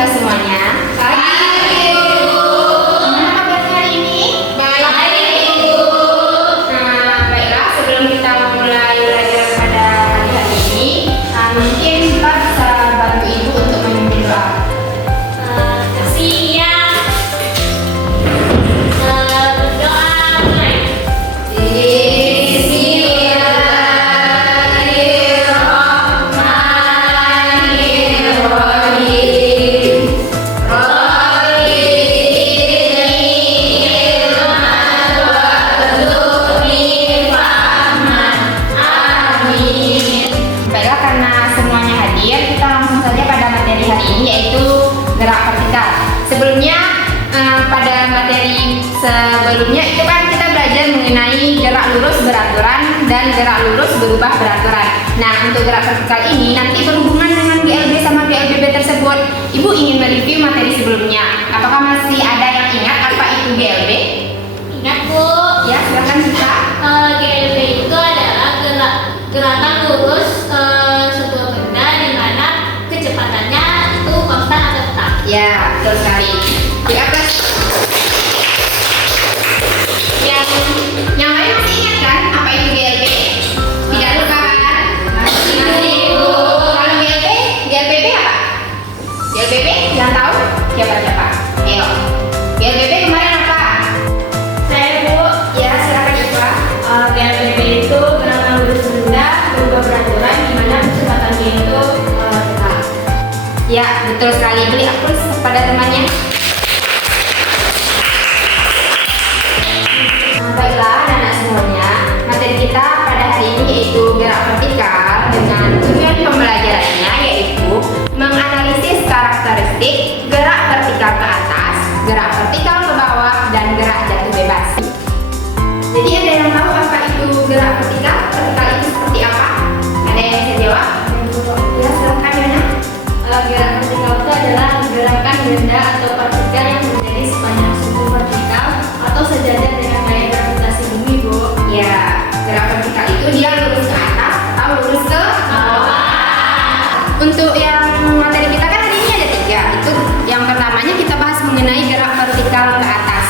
Anda semuanya? Baik, Ibu. Gimana kabarnya hari ini? Baik, Ibu. Nah, baiklah, sebelum kita mulai belajar pada hari ini, mungkin Pak bisa bantu Ibu untuk memimpin doa. Kasih ya. Berdoa mulai. Baiklah, karena semuanya hadir, kita langsung saja pada materi hari ini, yaitu gerak vertikal. Sebelumnya, pada materi sebelumnya itu kan kita belajar mengenai gerak lurus beraturan dan gerak lurus berubah beraturan. Nah, untuk gerak vertikal ini nanti berhubungan dengan GLB sama GLBB tersebut. Ibu ingin mereview materi sebelumnya. Apakah masih ada yang ingat apa itu GLB? Ingat, Bu. Ya, silakan kita. GLB itu adalah gerakan lurus sebuah benda di mana kecepatannya itu konstan atau tetap. Ya, betul sekali. Di atas. Yang lain masih ingat kan apa itu GLB? Tidak lupa kan? Masih, Bu. Kalau GLBB apa? GLBB yang tahu? Siapa? Ayo. GLBB kemarin apa? Saya, Bu. Ya, silakan Iqbal. GLBB itu gerakan lurus benda berubah beraturan di mana kecepatannya itu tetap. Ya, betul sekali. Beri aplaus pada temannya. Baiklah, anak-anak semuanya, materi kita pada hari ini yaitu gerak vertikal dengan tujuan pembelajarannya yaitu menganalisis karakteristik gerak vertikal ke atas, gerak vertikal ke bawah, dan gerak jatuh bebas. Jadi ada yang tahu apa itu gerak vertikal? Vertikal itu seperti apa? Ada yang bisa jawab? Ya, silakan Yana. Gerak vertikal itu adalah gerakan benda atau partikel yang berdiri sepanjang sumbu vertikal atau sejajar dengan gaya gravitasi bumi, Bu. Ya, gerak vertikal itu dia lurus ke atas atau lurus ke bawah. Untuk yang materi kita kan hari ini ada 3. Itu yang pertamanya kita bahas mengenai gerak vertikal ke atas.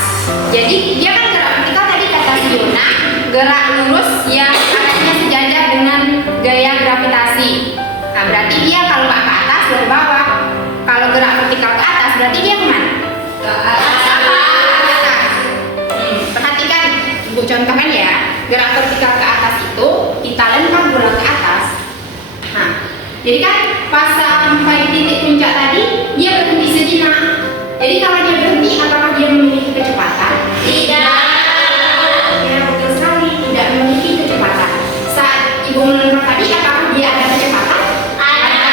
Jadi dia kan gerak vertikal tadi kata si Yona, gerak lurus yang arahnya sejajar dengan gaya gravitasi. Nah, berarti dia kalau nggak ke atas ke bawah. Kalau gerak vertikal ke atas berarti dia kemana? Ke atas. Perhatikan, Ibu contohkan ya. Gerak vertikal ke atas itu kita lempar bola ke atas. Nah, jadi kan pas sampai titik puncak tadi dia berhenti sejenak. Jadi kalau dia berhenti, apakah dia memiliki kecepatan? Tidak. Ya, betul sekali, tidak memiliki kecepatan. Saat Ibu melempar tadi, apakah dia ada kecepatan? Ada.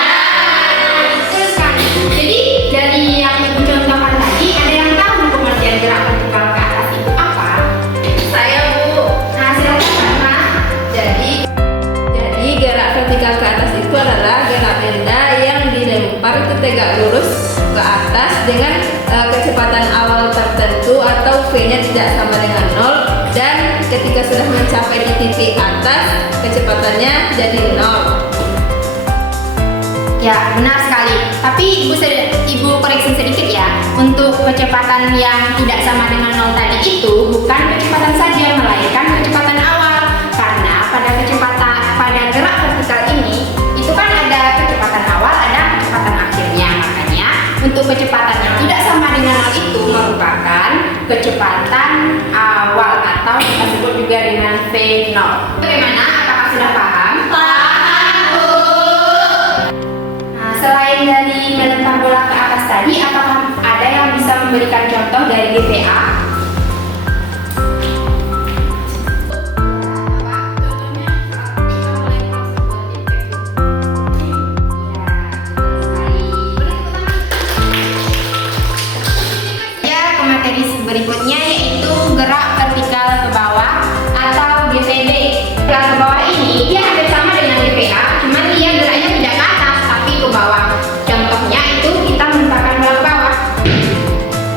Betul sekali. Jadi dari yang Ibu contohkan tadi, ada yang tahu pengertian gerak vertikal ke atas itu apa? Saya, Bu. Nah, silakan Karma. Jadi gerak vertikal ke atas itu adalah gerak benda yang dilempar itu tegak lurus ke atas dengan kecepatan awal tertentu atau V-nya tidak sama dengan 0, dan ketika sudah mencapai di titik atas kecepatannya jadi 0. Ya, benar sekali. Tapi Ibu koreksi sedikit ya. Untuk kecepatan yang tidak sama dengan 0 tadi itu bukan kecepatan saja, melainkan kecepatan awal. Karena pada gerak vertikal ini itu kan ada kecepatan awal, ada kecepatan akhirnya. Makanya untuk kecepatan yang tidak sama dengan 0 itu merupakan kecepatan awal atau kita sebut juga dengan V0. Bagaimana? Apakah sudah paham? Nah, selain dari melempar bola ke atas tadi, apakah ada yang bisa memberikan contoh dari GPA? Ya, ke materi berikutnya yaitu gerak vertikal ke bawah atau GVB. Gerak ke bawah ini dia hampir sama dengan GPA, cuman dia geraknya tidak ke atas tapi ke bawah. Contohnya itu kita melemparkan bola ke bawah.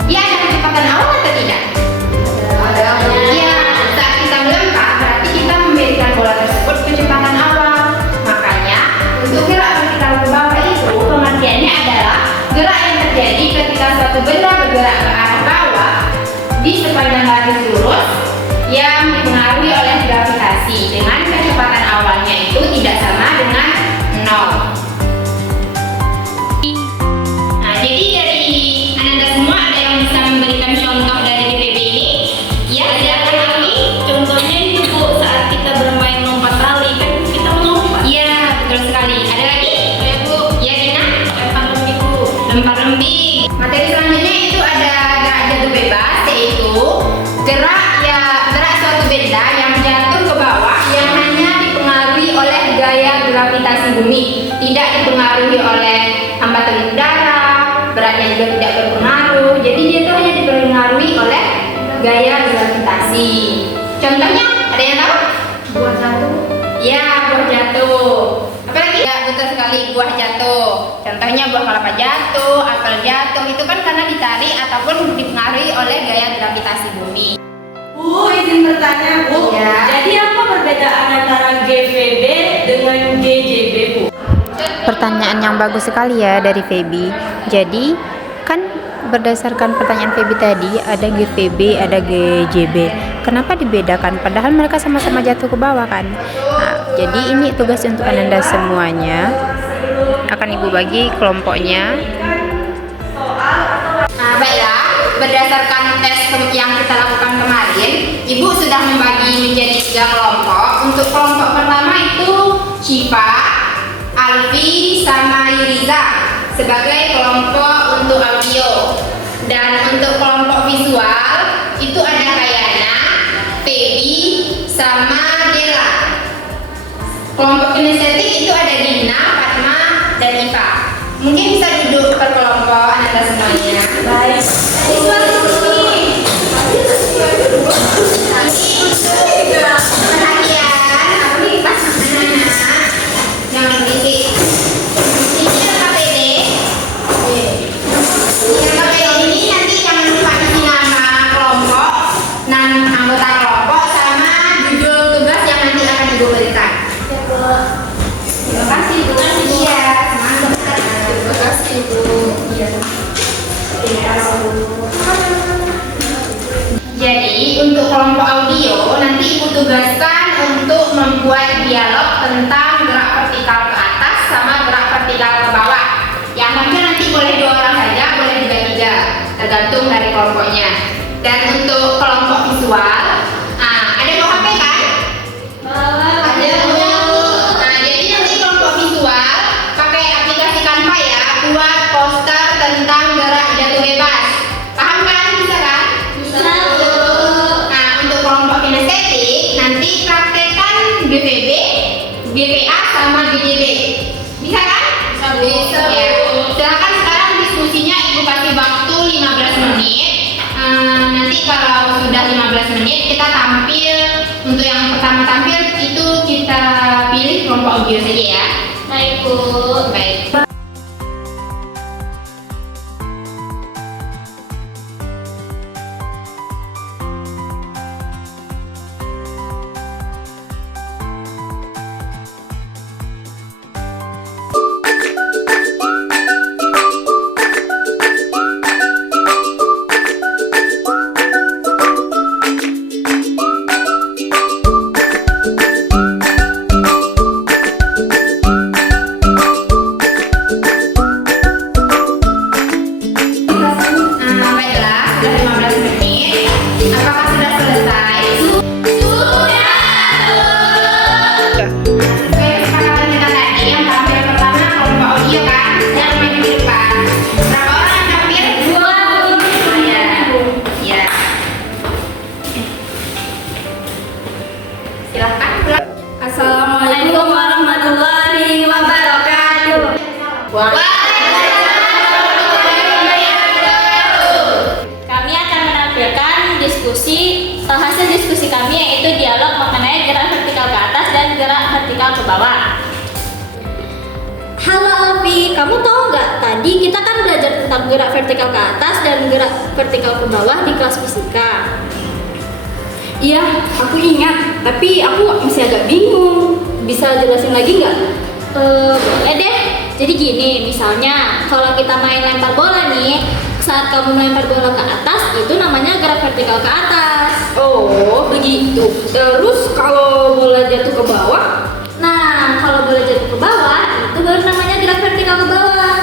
Dia ada kecepatan awal atau tidak? Jadi ketika suatu benda bergerak ke arah bawah di sepanjang garis lurus yang dipengaruhi oleh gravitasi dengan kecepatan awalnya itu tidak sama dengan 0. Nah, jadi dari Ananda semua ada yang bisa memberikan contoh dari DPB ini? Ya, silakan Ali. Contohnya itu Bu, saat kita bermain lompat tali kan kita melompat. Iya, betul sekali. Ada lagi? Ya Bu, Ya, Dina? lempar lembing Bu. Lempar lembing. Materi selanjutnya itu ada gerak jatuh bebas, yaitu gerak suatu benda yang jatuh ke bawah yang hanya dipengaruhi oleh gaya gravitasi bumi, tidak dipengaruhi oleh hambatan udara, beratnya juga tidak berpengaruh. Jadi dia tuh hanya dipengaruhi oleh gaya gravitasi. Contohnya ada yang tahu? Buah jatuh. Ya, buah jatuh. Apa lagi? Ya, betul sekali, buah jatuh. Contohnya buah kelapa jatuh, apel jatuh, itu kan karena ditarik ataupun dipengaruhi oleh gaya gravitasi bumi. Bu, izin bertanya Bu. Ya. Jadi apa perbedaan antara GVB dengan GJB Bu? Pertanyaan yang bagus sekali ya dari Feby. Jadi kan berdasarkan pertanyaan Feby tadi ada GVB, ada GJB. Kenapa dibedakan? Padahal mereka sama-sama jatuh ke bawah kan. Nah, jadi ini tugas untuk Ananda semuanya. Akan Ibu bagi kelompoknya. Nah, baiklah, berdasarkan tes yang kita lakukan kemarin, Ibu sudah membagi menjadi 3 kelompok. Untuk kelompok pertama itu Syifa, Alfi, sama Yuriza sebagai kelompok untuk audio. Dan untuk kelompok visual itu ada Kayana, Feby, sama Dela. Kelompok kinestetik itu ada Dina, Fatma, dan Iva. Mungkin bisa duduk per kelompok Anda semuanya. Baik. Siswa di sini. Perhatian, anak-anak, jangan berisik. Ini yang KPD. Yang KPD ini nanti jangan lupa isi nama kelompok, anggota kelompok, sama judul tugas yang nanti akan Ibu berikan. Terima kasih Bu. Iya, semangat. Terima kasih Bu. Iya. Jadi untuk kelompok audio nanti Ibu tugaskan untuk membuat dialog tentang gerak vertikal ke atas sama gerak vertikal ke bawah. Yang tampil nanti boleh 2 orang saja, boleh juga 3, tergantung dari kelompoknya. Dan untuk kelompok visual, ada bawa HP kan? Ada Bu. Nah, jadi nanti kelompok visual pakai aplikasi Canva ya, buat poster tentang gerak jatuh bebas. Paham kan? Bisa kan? Bisa. Nah, untuk kelompok kinestetik nanti praktekkan GVB, GVA sama GJB. Bisa kan? Bisa. Ya. Silakan sekarang diskusinya Ibu kasih waktu 15 menit. Nanti kalau sudah 15 menit kita tampil. Untuk yang pertama tampil itu kita pilih kelompok audio saja ya. Baik Bu. Baik. Baiklah, sudah 15 menit. Apakah sudah selesai? Sudah. Sesuai kesepakatan kita tadi, yang tampil pertama kelompok audio kan, yang maju di depan. Berapa orang yang tampil? 2. Ya. Ya. Silahkan. Assalamualaikum warahmatullahi wabarakatuh. Kami akan menampilkan hasil diskusi kami, yaitu dialog mengenai gerak vertikal ke atas dan gerak vertikal ke bawah. Halo Alfi, kamu tahu nggak? Tadi kita kan belajar tentang gerak vertikal ke atas dan gerak vertikal ke bawah di kelas fisika. Iya, aku ingat, tapi aku masih agak bingung. Bisa jelasin lagi nggak? Boleh deh. Jadi gini, misalnya kalau kita main lempar bola nih, saat kamu melempar bola ke atas, itu namanya gerak vertikal ke atas. Oh, begitu. Terus kalau bola jatuh ke bawah? Nah, kalau bola jatuh ke bawah, itu baru namanya gerak vertikal ke bawah.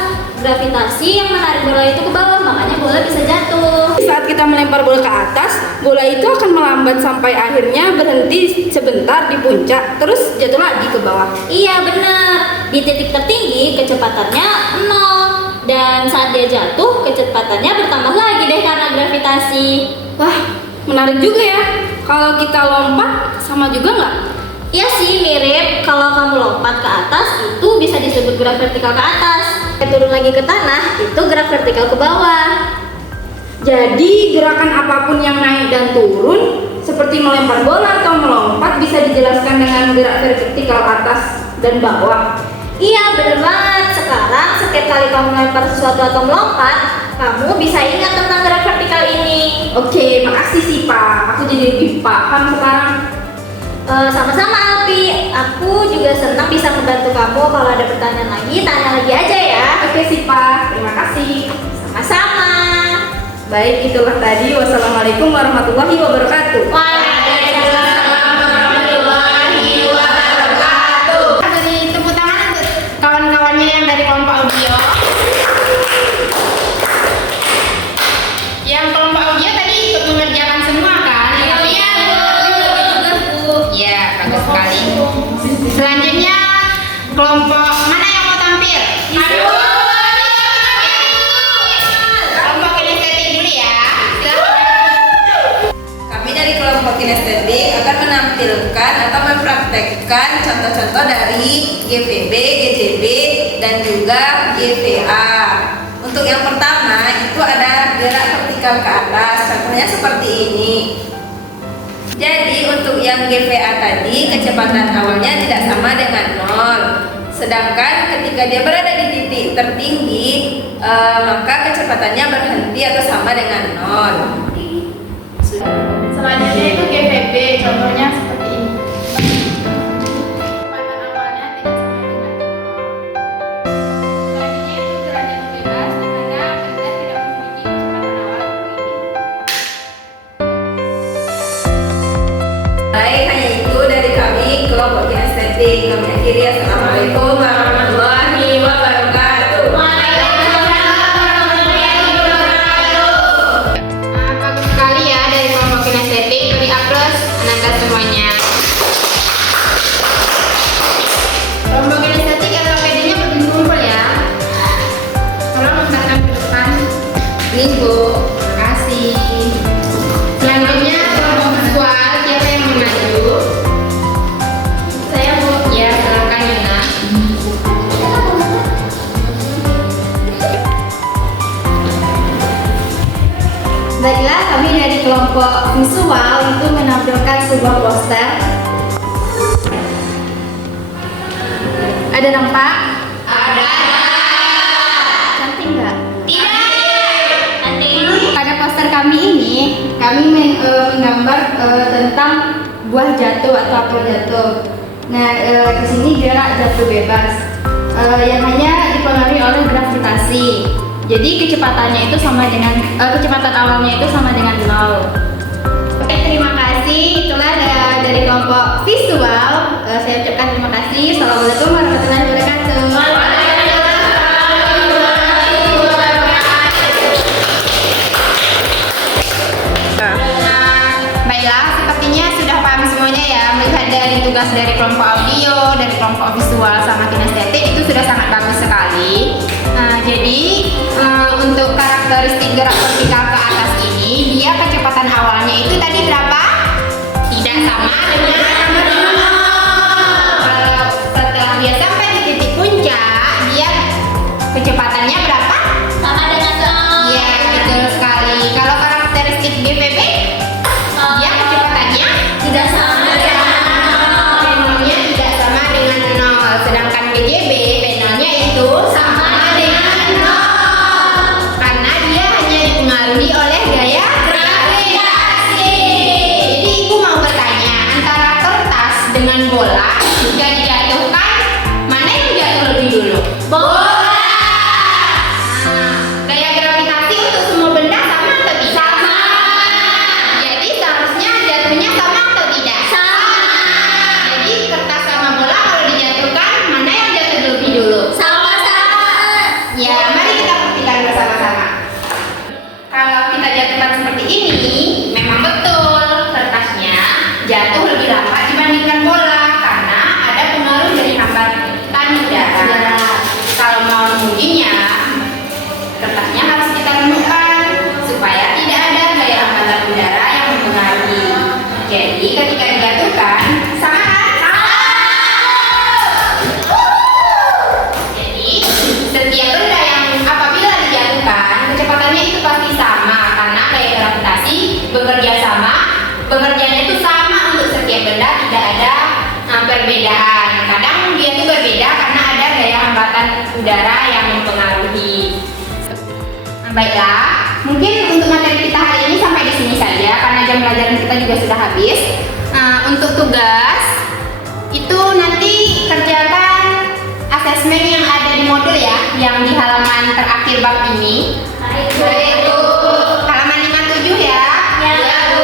Gravitasi yang menarik bola itu ke bawah, makanya bola bisa jatuh. Saat kita melempar bola ke atas, bola itu akan melambat sampai akhirnya berhenti sebentar di puncak, terus jatuh lagi ke bawah. Iya benar, di titik tertinggi kecepatannya 0. Dan saat dia jatuh, kecepatannya bertambah lagi deh karena gravitasi. Wah, menarik juga ya. Kalau kita lompat, sama juga nggak? Iya sih, mirip. Kalau kamu lompat ke atas, itu bisa disebut gerak vertikal ke atas. Turun lagi ke tanah, itu gerak vertikal ke bawah. Jadi gerakan apapun yang naik dan turun, seperti melempar bola atau melompat, bisa dijelaskan dengan gerak vertikal atas dan bawah. Iya, bener banget. Sekarang, setiap kali kamu melempar sesuatu atau melompat, kamu bisa ingat tentang gerak vertikal ini. Oke, makasih sih Pak. Aku jadi lebih paham sekarang. Sama-sama Alpi, aku juga senang bisa membantu kamu. Kalau ada pertanyaan lagi, tanya lagi aja ya. Oke sih Pak, terima kasih. Sama-sama. Baik, itulah tadi. Wassalamualaikum warahmatullahi wabarakatuh. Waalaikumsalam warahmatullahi wabarakatuh. Beri tepuk tangan untuk kawan-kawannya yang dari kelompok audio. Yang kelompok audio tadi ikut mengerjakan semua kan? Iya, Bu. Iya, bagus sekali. Selanjutnya kelompok mana yang mau tampil? Kelompok kinestetik dulu ya. Kami dari kelompok kinestetik akan menampilkan atau mempraktekkan contoh-contoh dari GVB, GJB, dan juga GVA. Untuk yang pertama itu ada gerak vertikal ke atas, contohnya seperti ini. Jadi untuk yang GVA tadi kecepatan awalnya tidak sama dengan 0. Sedangkan ketika dia berada di titik tertinggi, maka kecepatannya berhenti atau sama dengan 0. Selanjutnya itu GVB, contohnya seperti ini. Kecepatan awalnya tidak sama dengan 0. Selanjutnya itu gerak jatuh bebas, di mana benda tidak memiliki kecepatan awal seperti ini. Baik, hanya itu dari kami kelompok kinestetik. Kami akhiri, assalamualaikum warahmatullahi wabarakatuh. Bagus sekali ya dari kelompok kinestetik. Beri aplaus Ananda semuanya. Kelompok kinestetik LKPD-nya berkumpul ya. Tolong membentangkan ke depan. Ini Bu, terima kasih. Selanjutnya kelompok visual, siapa yang mau maju? Saya Bu. Ya, silakan Yuna. Baiklah, kami dari kelompok visual itu menampilkan sebuah poster. Ada nampak? Ada. Cantik nggak? Tidak. Pada poster kami ini, kami menggambar tentang buah jatuh atau apel jatuh. Nah, di sini gerak jatuh bebas yang hanya dipengaruhi oleh gravitasi. Jadi kecepatannya itu sama dengan kecepatan awalnya itu sama dengan 0. Oke, terima kasih. Itulah dari kelompok visual. Saya ucapkan terima kasih. Assalamualaikum warahmatullahi wabarakatuh. Baiklah, sepertinya sudah paham semuanya ya. Melihat dari tugas dari kelompok audio, dari kelompok visual sama kinestetik itu sudah sangat bagus sekali. Nah, jadi untuk karakteristik gerak vertikal ke atas ini, dia kecepatan awalnya itu tadi berapa? Tidak sama dengan 0. Kalau setelah dia sampai di titik puncak, dia kecepatannya berapa? Sama dengan 0. Iya, betul sekali. Kalau karakteristik GVB, dia kecepatannya Tidak sama dengan 0. penolnya tidak sama dengan 0. Sedangkan GJB, penolnya itu sama dengan 0. Karena dia hanya dipengaruhi oleh gaya gravitasi. Jadi ibu mau bertanya, antara udara yang mempengaruhi. Baiklah, mungkin untuk materi kita hari ini sampai di sini saja karena jam pelajaran kita juga sudah habis. Untuk tugas itu nanti kerjakan asesmen yang ada di modul ya, yang di halaman terakhir bab ini. Yaitu halaman 57 ya. Ya, Bu.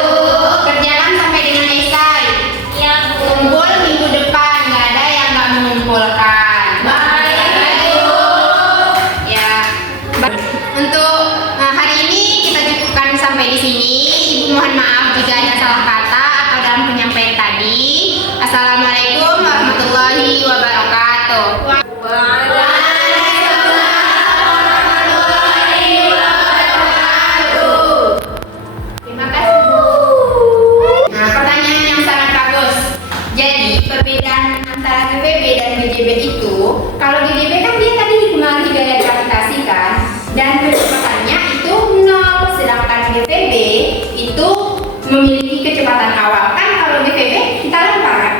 Kerjakan sampai dengan esai. Ya, Bu. Kumpul minggu depan, nggak ada yang nggak mengumpulkan. Ya. Untuk hari ini kita cukupkan sampai di sini. Ibu mohon maaf jika ada salah kata atau dalam penyampaian tadi. Assalamualaikum warahmatullahi wabarakatuh. Terima kasih, Bu. Nah, pertanyaan yang sangat bagus. Jadi, perbedaan antara GPB dan GJB itu, kalau GJB kan dia tadi dipengaruhi gaya gravitasi kan, dan kecepatannya itu 0, sedangkan GPB itu memiliki kecepatan awal. Kan kalau GPB kita lempar kan?